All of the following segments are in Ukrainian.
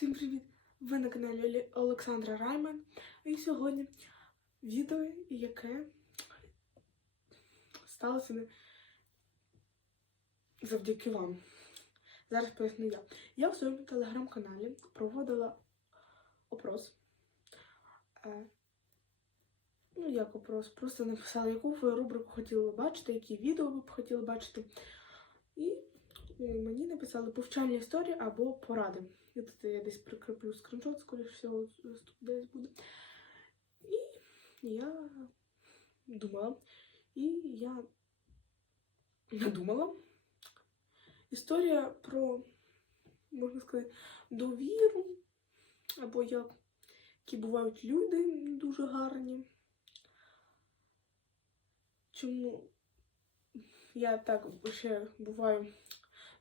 Всім привіт! Ви на каналі Олександра Раймен. І сьогодні відео, яке сталося не завдяки вам. Зараз поясню я. Я в своєму телеграм-каналі проводила опрос. Е, ну, як опрос, просто написала, яку ви рубрику хотіли бачити, які відео ви б хотіли бачити. І мені написали повчальні історії або поради. І тут я десь прикріплю скріншот, скоріш всього, тут десь буде. І я думала, і я надумала. Історія про, можна сказати, довіру, або як, які бувають люди дуже гарні. Чому я так ще буваю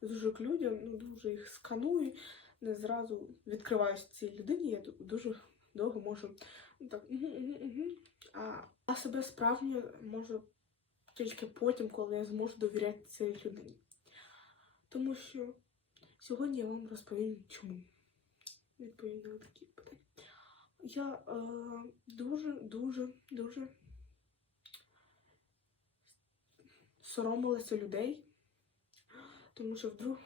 дуже к людям, ну дуже їх сканую, не зразу відкриваюсь цій людині, я дуже довго можу ну, так. А, а себе справжньо можу тільки потім, коли я зможу довіряти цій людині. Тому що сьогодні я вам розповім чому. Відповім на такі питання. Я е, дуже, дуже, дуже соромилася людей, тому що вдруг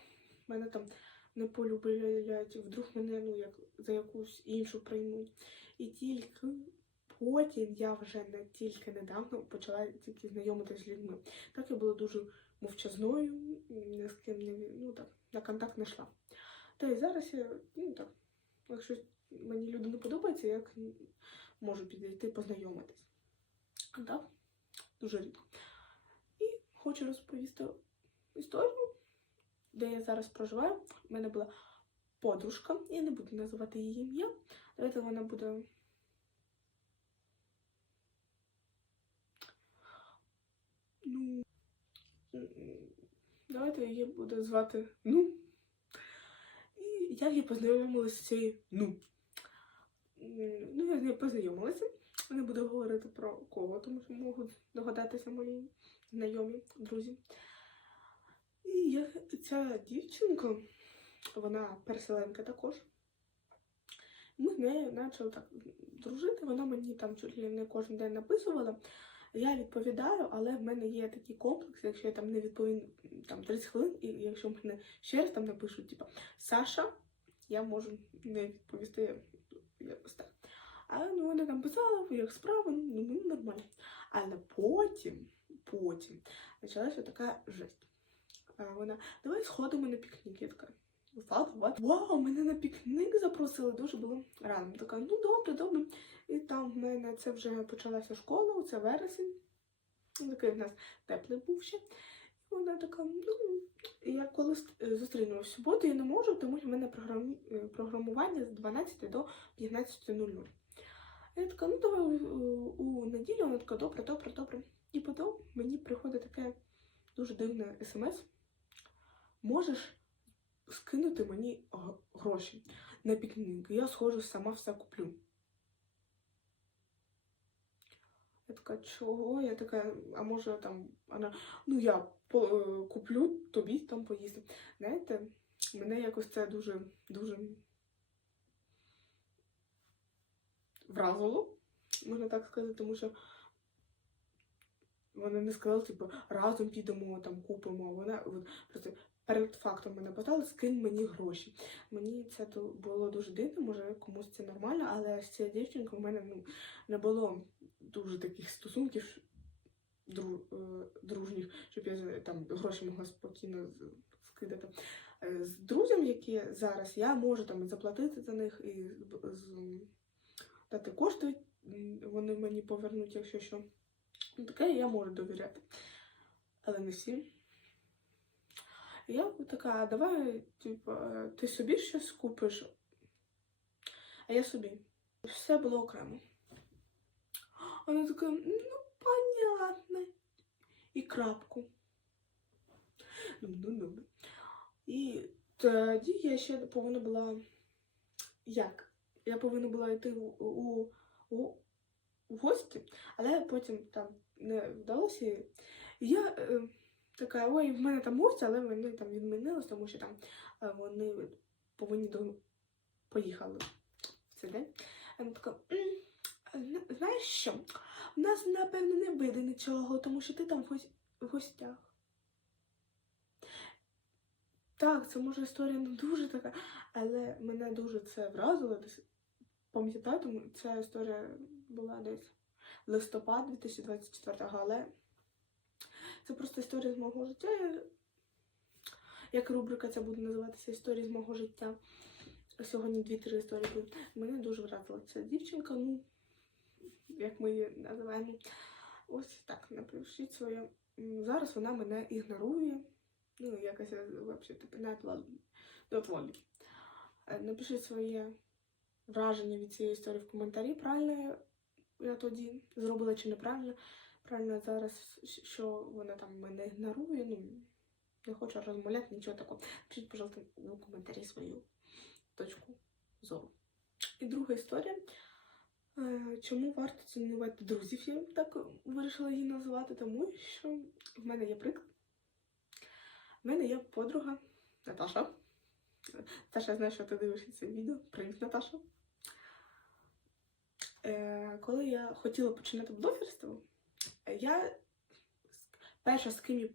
мене там не полюблять, вдруг мене ну, як, за якусь іншу приймуть. І тільки потім я вже не тільки недавно почала тільки знайомитися з людьми. Так я була дуже мовчазною, ні з ким не ну, так, на контакт не йшла. Та й зараз я, ну так, якщо мені люди не подобаються, я можу підійти познайомитись. Так, дуже рідко. І хочу розповісти історію, де я зараз проживаю. У мене була подружка, я не буду називати її ім'я. Давайте вона буде. Ну. Давайте її буде звати Ну. І я познайомилася з цією Ну. Ну, я з нею познайомилася. Не буду говорити про кого, тому що можуть догадатися мої знайомі, друзі. Я, ця дівчинка, вона переселенка також. Ми з нею почали так дружити. Вона мені там чуть ли не кожен день написувала. Я відповідаю, але в мене є такий комплекс, якщо я там не відповім там 30 хвилин, і якщо мене ще раз там напишуть, типа Саша, я можу не відповісти якось так. А ну вона там писала, як справа, ну нормально. Але потім, потім почалася така жесть. Вона, давай сходимо на пікнік. Я така, ладно, ладно. Вау, мене на пікнік запросили, дуже було рано. Така, ну добре, добре. І там в мене це вже почалася школа, це вересень. Такий в нас теплий був ще. І вона така, ну, я коли ст- зустрінула в суботу, я не можу, тому що в мене е, програмування з 12 до 15.00. Я така, ну давай у, у неділю, вона така, добре, добре, добре. І потім мені приходить таке дуже дивне смс. Можеш скинути мені гроші на пікнік. Я схожу, сама все куплю. Я така, чого? Я така, а може там вона, ну я по, е, куплю тобі там поїсти. Знаєте, мене якось це дуже, дуже вразило, можна так сказати, тому що вони не сказали, типу, разом підемо, там купимо. Вона от, просто перед фактом мене питали, скинь мені гроші. Мені це було дуже дивно, може комусь це нормально, але з цією дівчинкою в мене ну, не було дуже таких стосунків е, дружніх, щоб я там гроші могла спокійно скидати. Е, З друзям, які зараз, я можу там заплатити за них і дати кошти, вони мені повернуть, якщо що. Ну, таке я можу довіряти. Але не всім. Я така, давай, типу, е, ти собі щось купиш, а я собі. Все було окремо. Вона така, ну, понятно. І крапку. Ну, ну, ну. І тоді я ще повинна була. Як? Я повинна була йти у, у, у, у гості, але потім там не вдалося. Я е, така, ой, в мене там гості, але вони там відмінились, тому що там е, вони повинні до, поїхали в цей день. Вона така, знаєш що? У нас, напевно, не вийде нічого, тому що ти там в гос- в гостях. Так, це може історія не дуже така, але мене дуже це вразило. Пам'ятаю, тому ця історія була десь листопад 2024-го, але це просто історія з мого життя. Як рубрика це буде називатися Історії з мого життя. Сьогодні дві-три історії будуть. Мене дуже вразила ця дівчинка, ну, як ми її називаємо. Ось так, напишіть своє. Зараз вона мене ігнорує. Ну, якось я взагалі типу, не отволі. Напишіть своє враження від цієї історії в коментарі. Правильно я тоді зробила чи неправильно. Правильно зараз, що вона там мене ігнорує. Ну, не хочу розмовляти, нічого такого. Пишіть, пожалуйста, в коментарі свою точку зору. І друга історія. Е, Чому варто цінувати друзів? Я так вирішила її назвати, тому що в мене є приклад. В мене є подруга Наташа. Наташа, я знаю, що ти дивишся це відео. Привіт, Наташа. Е, коли я хотіла починати блогерство, я перша з ким я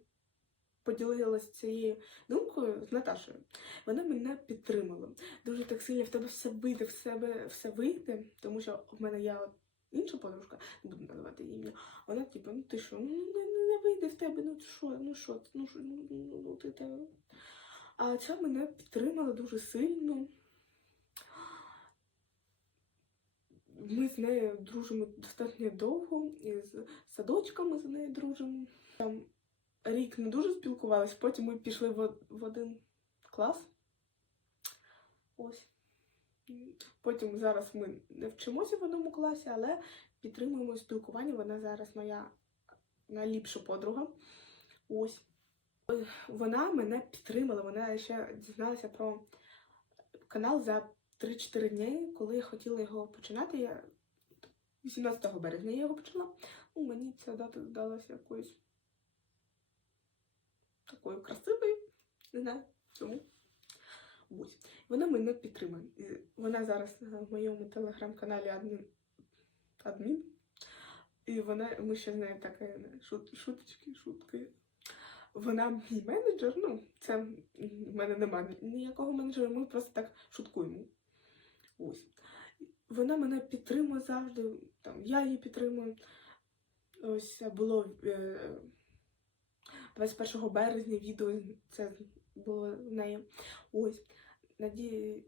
поділилася цією думкою з Наташою. Вона мене підтримала. Дуже так сильно в тебе все вийде, в себе все вийде, тому що в мене є інша подружка, не буду називати її ім'я. Вона типу, ну ти що, ну не, не, не вийде в тебе, ну що, ну що, ну що, ну, ну, ну ти те. А ця мене підтримала дуже сильно. Ми з нею дружимо достатньо довго, і з садочками з нею дружимо. Там рік не дуже спілкувалися, потім ми пішли в, один клас. Ось. Потім зараз ми не вчимося в одному класі, але підтримуємо спілкування. Вона зараз моя найліпша подруга. Ось. Вона мене підтримала. Вона ще дізналася про канал за 3-4 дні, коли я хотіла його починати. Я 18 березня я його почала. Ну, мені ця дата здалася якоюсь такою красивою. Не знаю чому. Ось. Вона мене підтримує. Вона зараз в моєму телеграм-каналі адмін. адмін. І вона, ми ще з нею так шут, шуточки, шутки. Вона мій менеджер, ну, це в мене немає ніякого менеджера, ми просто так шуткуємо. Ось. Вона мене підтримує завжди, там, я її підтримую. Ось було е, 21 березня відео, це було в неї. Ось. Надію,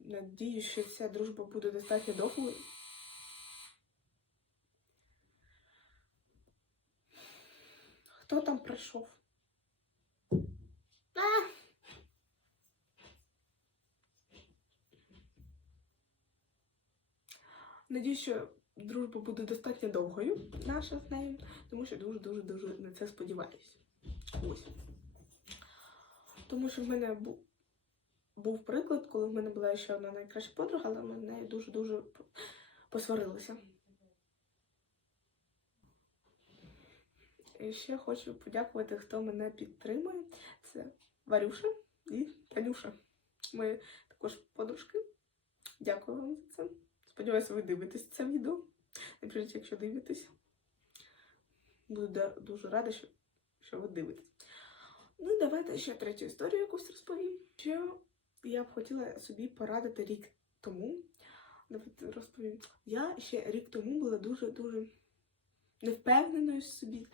надію, що ця дружба буде достатньо довгою. Хто там прийшов? А! Надію, що дружба буде достатньо довгою, наша з нею, тому що дуже-дуже дуже на це сподіваюся. Ось. Тому що в мене був, був приклад, коли в мене була ще одна найкраща подруга, але ми з нею дуже-дуже посварилися. І ще хочу подякувати, хто мене підтримує. Це Варюша і Танюша. Ми також подружки. Дякую вам за це. Сподіваюся, ви дивитесь це відео. Напишіть, якщо дивитесь. Буду дуже рада, що, що ви дивитесь. Ну і давайте ще третю історію якусь розповім. Що я б хотіла собі порадити рік тому. Давайте розповім. Я ще рік тому була дуже-дуже невпевненою собі.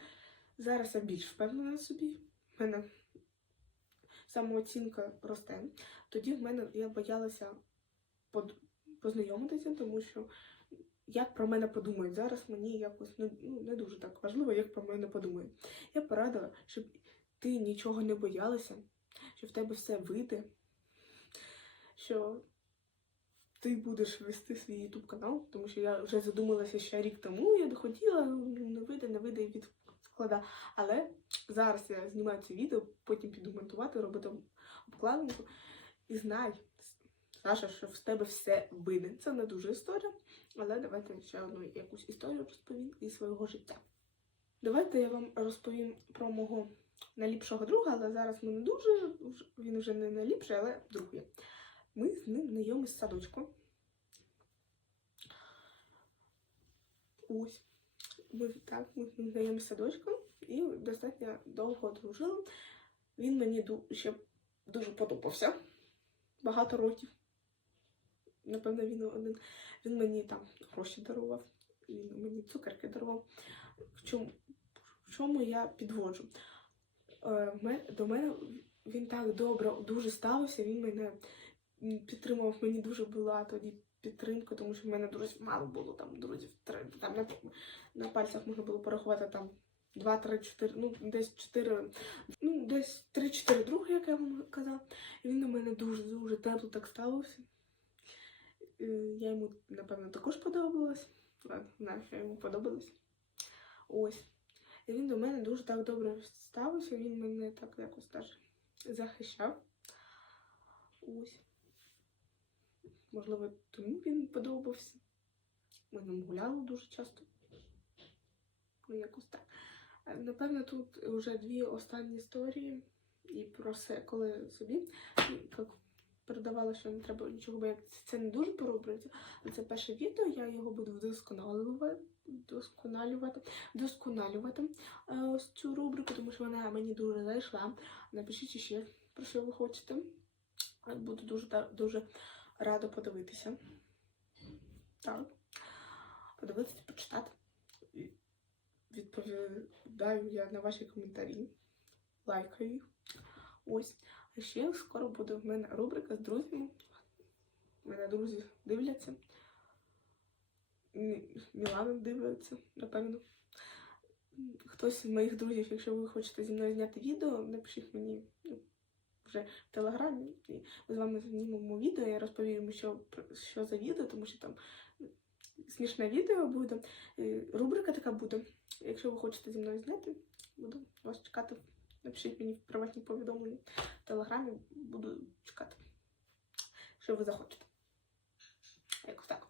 Зараз я більш впевнена в собі. В мене самооцінка росте. Тоді в мене я боялася познайомитися, тому що як про мене подумають. Зараз мені якось не, ну, не дуже так важливо, як про мене подумають. Я порадила, щоб ти нічого не боялася, що в тебе все вийде, що ти будеш вести свій YouTube канал, тому що я вже задумалася ще рік тому, я хотіла, ну, не вийде, не вийде і відклада. Але зараз я знімаю це відео, потім піду монтувати, робити обкладинку. І знай, Саша, що в тебе все вийде. Це не дуже історія, але давайте ще одну якусь історію розповім із свого життя. Давайте я вам розповім про мого найліпшого друга, але зараз ми не дуже, він вже не найліпший, але друг є. ми з ним знайомі з садочку. Ось. Ми так, ми з знайомі з садочком і достатньо довго дружили. Він мені ще дуже подобався. Багато років. Напевно, він один. Він мені там гроші дарував, він мені цукерки дарував. В чому, в чому я підводжу? Е, до мене він так добре дуже ставився, він мене підтримував. Мені дуже була тоді підтримка, тому що в мене друзів мало було там друзів. Там на, на пальцях можна було порахувати там 2, 3, 4, ну десь 4, ну десь 3-4 друга, як я вам казав. І він до мене дуже-дуже тепло так ставився. Я йому, напевно, також подобалась. Ладно, знаю, що йому подобалось. Ось. І він до мене дуже так добре ставився, він мене так якось теж захищав. Ось. Можливо, тому він подобався. Ми ним гуляли дуже часто. Ну, якось так. Е, Напевно, тут вже дві останні історії. І про все, коли собі передавала, що не треба нічого боятися. Це не дуже пороблюється. Але це перше відео, я його буду вдосконалювати, вдосконалювати, вдосконалювати е, цю рубрику, тому що вона мені дуже зайшла. Напишіть ще, про що ви хочете. Е, Буду дуже, дуже рада подивитися. Так. Подивитися, почитати. Відповідаю я на ваші коментарі. Лайкаю їх. Ось. А ще скоро буде в мене рубрика з друзями. Мене друзі дивляться. Мі- дивляться, напевно. Хтось з моїх друзів, якщо ви хочете зі мною зняти відео, напишіть мені ну, вже в телеграмі. І ми з вами знімемо відео, я розповім, що, що за відео, тому що там смішне відео буде. Рубрика така буде. Якщо ви хочете зі мною зняти, буду вас чекати. Напишіть мені в приватні повідомлення в телеграмі, буду чекати, що ви захочете. Якось так.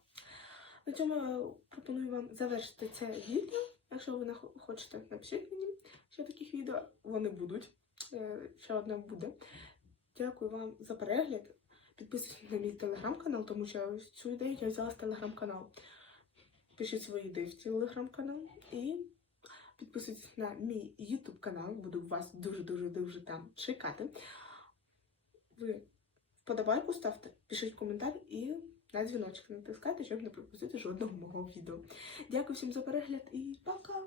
На цьому пропоную вам завершити це відео. Якщо ви хочете, напишіть мені ще таких відео. Вони будуть. Е, Ще одне буде. Дякую вам за перегляд. Підписуйтесь на мій телеграм-канал, тому що цю ідею я взяла з телеграм-каналу. Пишіть свої ідеї в телеграм-канал і підписуйтесь на мій YouTube канал. Буду вас дуже-дуже дуже там чекати. Ви вподобайку ставте, пишіть коментар і на дзвіночок натискайте, щоб не пропустити жодного мого відео. Дякую всім за перегляд і пока!